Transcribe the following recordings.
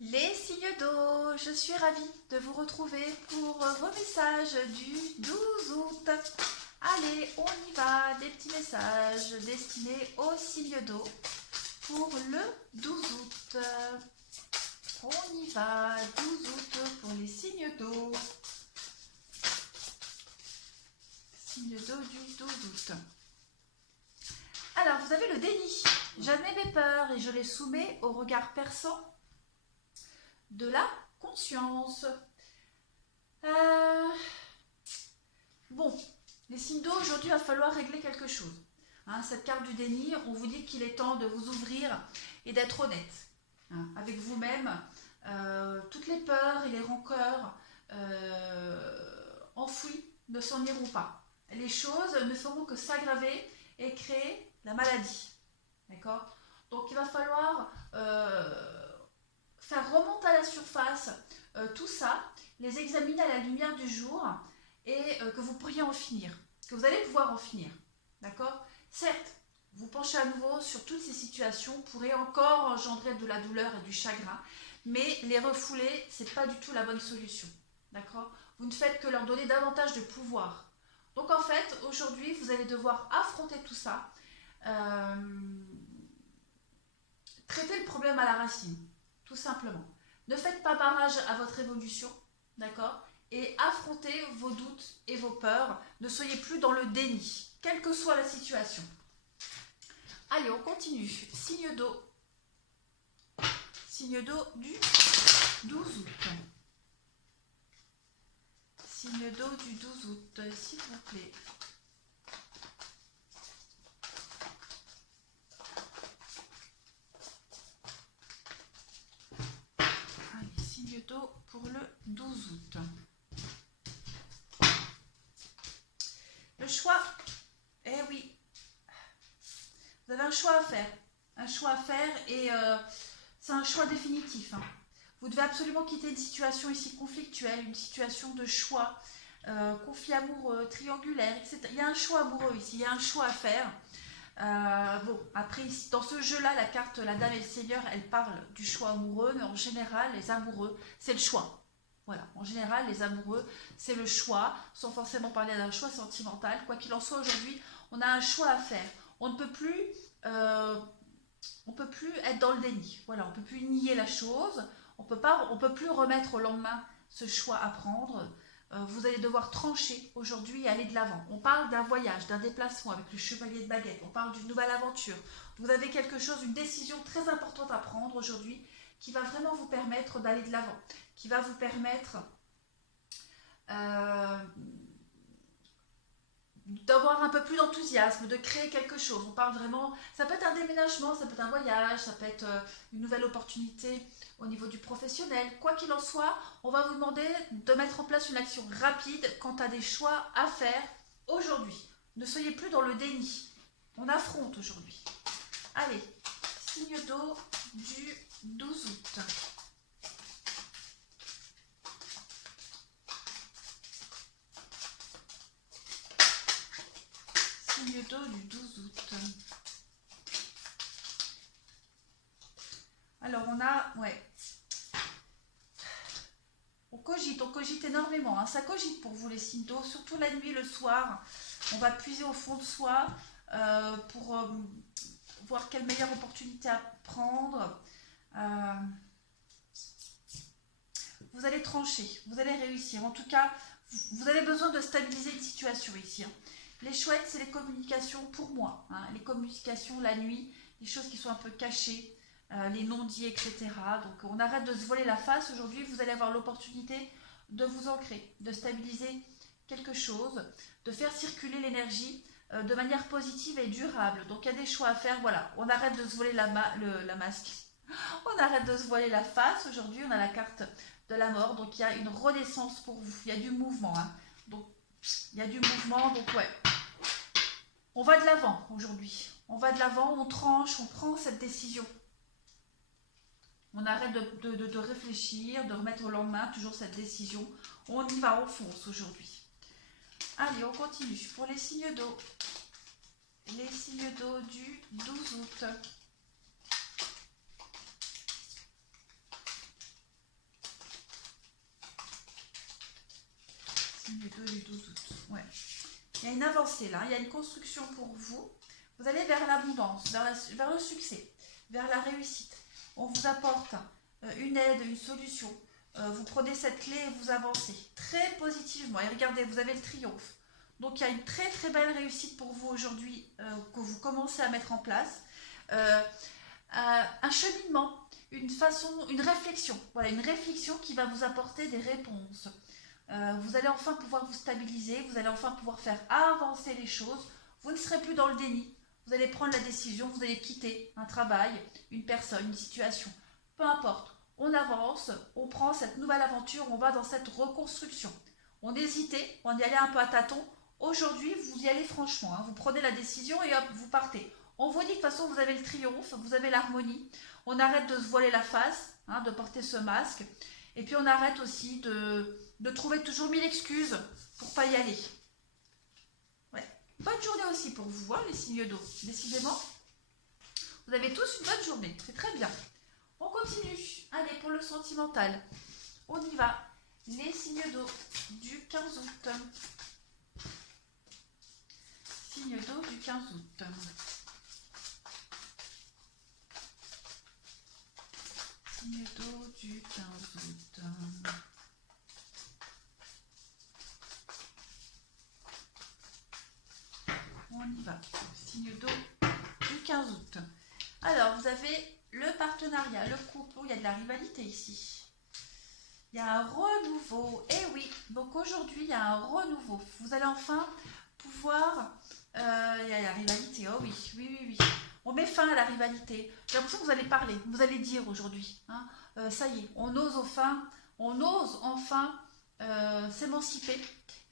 Les signes d'eau, je suis ravie de vous retrouver pour vos messages du 12 août. Allez, on y va, des petits messages destinés aux signes d'eau pour le 12 août. On y va, 12 août pour les signes d'eau. Signes d'eau du 12 août. Alors, vous avez le déni. J'admets mes peurs et je les soumets au regard perçant de la conscience. Bon, les signes d'eau, aujourd'hui, il va falloir régler quelque chose. Hein, cette carte du déni, on vous dit qu'il est temps de vous ouvrir et d'être honnête avec vous-même. Toutes les peurs et les rancœurs enfouies ne s'en iront pas. Les choses ne feront que s'aggraver et créer la maladie. D'accord? Donc il va falloir faire remonter à la surface tout ça, les examiner à la lumière du jour et que vous pourriez en finir, que vous allez pouvoir en finir. D'accord? Certes, vous penchez à nouveau sur toutes ces situations pourraient encore engendrer de la douleur et du chagrin, mais les refouler, c'est pas du tout la bonne solution. D'accord? Vous ne faites que leur donner davantage de pouvoir. Donc en fait, aujourd'hui, vous allez devoir affronter tout ça, traiter le problème à la racine, tout simplement. Ne faites pas barrage à votre évolution, d'accord? Et affrontez vos doutes et vos peurs. Ne soyez plus dans le déni, quelle que soit la situation. Allez, on continue. Signe d'eau. Signe d'eau du 12 août. Signe d'eau du 12 août, s'il vous plaît. Allez, signe d'eau pour le 12 août. Le choix, eh oui, vous avez un choix à faire. Un choix à faire et c'est un choix définitif. Vous devez absolument quitter une situation ici conflictuelle, une situation de choix, conflit amoureux, triangulaire, etc. Il y a un choix amoureux ici, il y a un choix à faire. Bon, après, ici, dans ce jeu-là, la carte La Dame et le Seigneur, elle parle du choix amoureux, mais en général, les amoureux, c'est le choix. Voilà, en général, les amoureux, c'est le choix, sans forcément parler d'un choix sentimental. Quoi qu'il en soit, aujourd'hui, on a un choix à faire. On ne peut plus, euh, on peut plus être dans le déni. Voilà, on peut plus nier la chose. On peut plus remettre au lendemain ce choix à prendre. Vous allez devoir trancher aujourd'hui et aller de l'avant. On parle d'un voyage, d'un déplacement avec le chevalier de baguette. On parle d'une nouvelle aventure. Vous avez quelque chose, une décision très importante à prendre aujourd'hui qui va vraiment vous permettre d'aller de l'avant, qui va vous permettre euh, d'avoir un peu plus d'enthousiasme, de créer quelque chose. On parle vraiment, ça peut être un déménagement, ça peut être un voyage, ça peut être une nouvelle opportunité au niveau du professionnel. Quoi qu'il en soit, on va vous demander de mettre en place une action rapide quant à des choix à faire aujourd'hui. Ne soyez plus dans le déni. On affronte aujourd'hui. Allez, signe d'eau du 12 août. Signe d'eau du 12 août. Alors on a, ouais, on cogite énormément. Ça cogite pour vous les signes d'eau, surtout la nuit, le soir. On va puiser au fond de soi pour voir quelle meilleure opportunité à prendre. Vous allez trancher, vous allez réussir. En tout cas, vous avez besoin de stabiliser une situation ici. Les chouettes, c'est les communications pour moi. Les communications la nuit, les choses qui sont un peu cachées, les non-dits, etc. Donc on arrête de se voler la face. Aujourd'hui, vous allez avoir l'opportunité de vous ancrer, de stabiliser quelque chose, de faire circuler l'énergie de manière positive et durable. Donc il y a des choix à faire. Voilà, on arrête de se voler la masque. On arrête de se voiler la face. Aujourd'hui, on a la carte de la mort. Donc il y a une renaissance pour vous. Il y a du mouvement. Donc il y a du mouvement. Donc ouais, on va de l'avant aujourd'hui. On va de l'avant, on tranche, on prend cette décision. On arrête de réfléchir, de remettre au lendemain toujours cette décision. On y va, on fonce aujourd'hui. Allez, on continue. Pour les signes d'eau. Les signes d'eau du 12 août. Signe d'eau du 12 août. Ouais. Il y a une avancée là, il y a une construction pour vous. Vous allez vers l'abondance, vers le succès, vers la réussite. On vous apporte une aide, une solution. Vous prenez cette clé et vous avancez très positivement. Et regardez, vous avez le triomphe. Donc il y a une très très belle réussite pour vous aujourd'hui que vous commencez à mettre en place. Un cheminement, une réflexion. Voilà, une réflexion qui va vous apporter des réponses. Vous allez enfin pouvoir vous stabiliser, vous allez enfin pouvoir faire avancer les choses. Vous ne serez plus dans le déni. Vous allez prendre la décision, vous allez quitter un travail, une personne, une situation. Peu importe, on avance, on prend cette nouvelle aventure, on va dans cette reconstruction. On hésitait, on y allait un peu à tâtons. Aujourd'hui, vous y allez franchement. Hein. Vous prenez la décision et hop, vous partez. On vous dit de toute façon, vous avez le triomphe, vous avez l'harmonie. On arrête de se voiler la face, hein, de porter ce masque. Et puis on arrête aussi de trouver toujours 1000 excuses pour ne pas y aller. Ouais. Bonne journée aussi pour vous, hein, les signes d'eau. Décidément, vous avez tous une bonne journée. C'est très bien. On continue. Allez, pour le sentimental, on y va. Les signes d'eau du 15 août. Signe d'eau du 15 août. Signe d'eau du 15 août. On y va. Signe d'eau du 15 août. Alors, vous avez le partenariat, le couple. Il y a de la rivalité ici. Il y a un renouveau. Eh oui, donc aujourd'hui, il y a un renouveau. Vous allez enfin pouvoir... il y a la rivalité. Oh oui, oui, oui, oui. On met fin à la rivalité. J'ai l'impression que vous allez parler, vous allez dire aujourd'hui. Hein, ça y est, on ose enfin s'émanciper,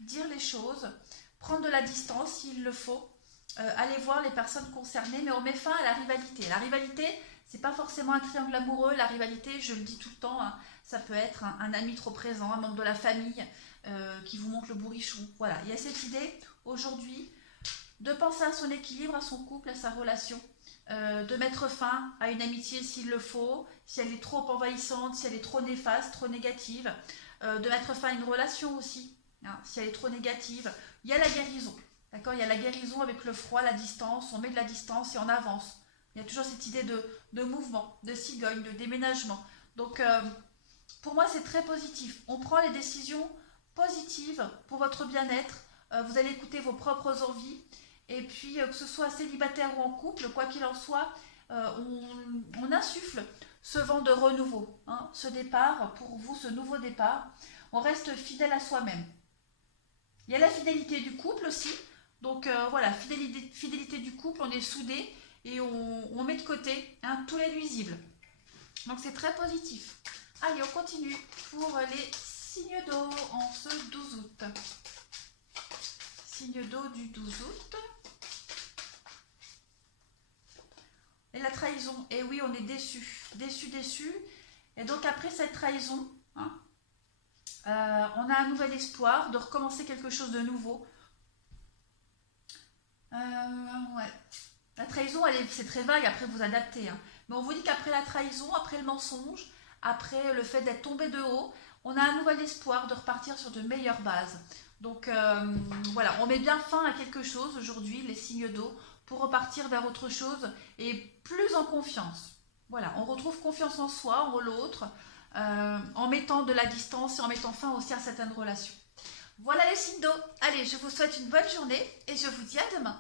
dire les choses, prendre de la distance s'il le faut, aller voir les personnes concernées, mais on met fin à la rivalité. La rivalité, c'est pas forcément un triangle amoureux. La rivalité, je le dis tout le temps, hein, ça peut être un ami trop présent, un membre de la famille qui vous montre le bourrichon. Voilà, il y a cette idée aujourd'hui de penser à son équilibre, à son couple, à sa relation, de mettre fin à une amitié s'il le faut, si elle est trop envahissante, si elle est trop néfaste, trop négative, de mettre fin à une relation aussi, hein, si elle est trop négative. Il y a la guérison, d'accord? Il y a la guérison avec le froid, la distance, on met de la distance et on avance. Il y a toujours cette idée de mouvement, de cigogne, de déménagement. Donc, pour moi, c'est très positif. On prend les décisions positives pour votre bien-être. Vous allez écouter vos propres envies. Et puis, que ce soit célibataire ou en couple, quoi qu'il en soit, on insuffle ce vent de renouveau. Hein, ce départ, pour vous, ce nouveau départ, on reste fidèle à soi-même. Il y a la fidélité du couple aussi. Donc, voilà, fidélité du couple, on est soudés et on met de côté hein, tous les nuisibles. Donc, c'est très positif. Allez, on continue pour les signes d'eau en ce 12 août. Signe d'eau du 12 août. Et la trahison, et oui, on est déçu, déçu. Et donc après cette trahison, hein, on a un nouvel espoir de recommencer quelque chose de nouveau. Ouais. La trahison, c'est très vague, après vous adaptez. Hein. Mais on vous dit qu'après la trahison, après le mensonge, après le fait d'être tombé de haut, on a un nouvel espoir de repartir sur de meilleures bases. Donc voilà, on met bien fin à quelque chose aujourd'hui, les signes d'eau, pour repartir vers autre chose et plus en confiance. Voilà, on retrouve confiance en soi, en l'autre, en mettant de la distance et en mettant fin aussi à certaines relations. Voilà les signes d'eau. Allez, je vous souhaite une bonne journée et je vous dis à demain.